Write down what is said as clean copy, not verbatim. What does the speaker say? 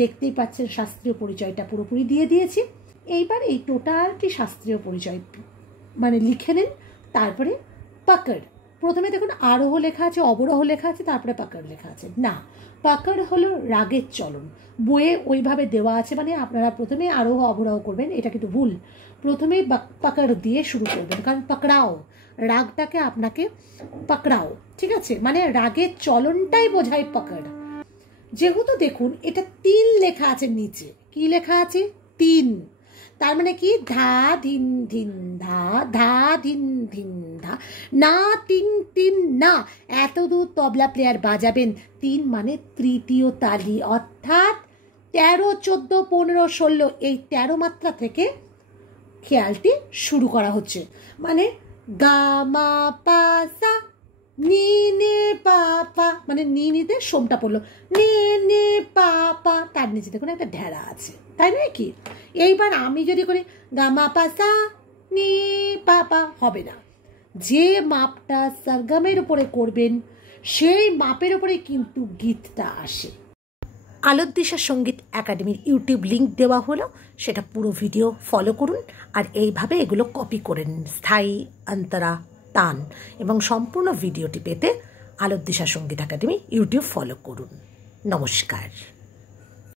দেখতেই পাচ্ছেন শাস্ত্রীয় পরিচয়টা পুরোপুরি দিয়ে দিয়েছি। এইবার এই টোটালটি শাস্ত্রীয় পরিচয় মানে লিখে নিন। তারপরে পাকড়, প্রথমে দেখুন আরোহ লেখা আছে, অবরোহ লেখা আছে, তারপরে পাকড় লেখা আছে না, পাকড় হলো রাগের চলন, বইয়ে ওইভাবে দেওয়া আছে। মানে আপনারা প্রথমে আরোহ অবরোহ করবেন, এটা কিন্তু ভুল। প্রথমেই পাকড় দিয়ে শুরু করবেন, কারণ পাকড়াও, রাগটাকে আপনাকে পাকড়াও, ঠিক আছে, মানে রাগের চলনটাই বোঝায় পাকড়। যেহেতু দেখুন এটা 3 লেখা আছে নিচে, কি লেখা আছে 3, তার মানে কি ধা ধিন ধিন ধা, ধা ধিন ধিন ধা, না 3 3 না। এত দূর তবলা প্লেয়ার বাজাবেন, 3 মানে তৃতীয় তালি, অর্থাৎ 13 14 15 16 এই 13 মাত্রা থেকে খেয়ালটি শুরু করা হচ্ছে। মানে গা মা পা সা, নি নে পা পা, মানে নি নিতে সোমটা পড়লো, নে নে পা পা, তার নিচে দেখুন একটা ঢেড়া আছে, তাই নয় কি? এইবার আমি যদি করি গা মা পা সা নি পা পা, হবে না। যে মাপটা সরগমের উপরে করবেন সেই মাপের উপরে কিন্তু গীতটা আসে। আলোকদিশা সঙ্গীত একাডেমির ইউটিউব লিঙ্ক দেওয়া হলো, সেটা পুরো ভিডিও ফলো করুন আর এইভাবে এগুলো কপি করে নিন, স্থায়ী, অন্তরা, তান, এবং সম্পূর্ণ ভিডিওটি পেতে আলোকদিশা সঙ্গীত একাডেমি ইউটিউব ফলো করুন। নমস্কার।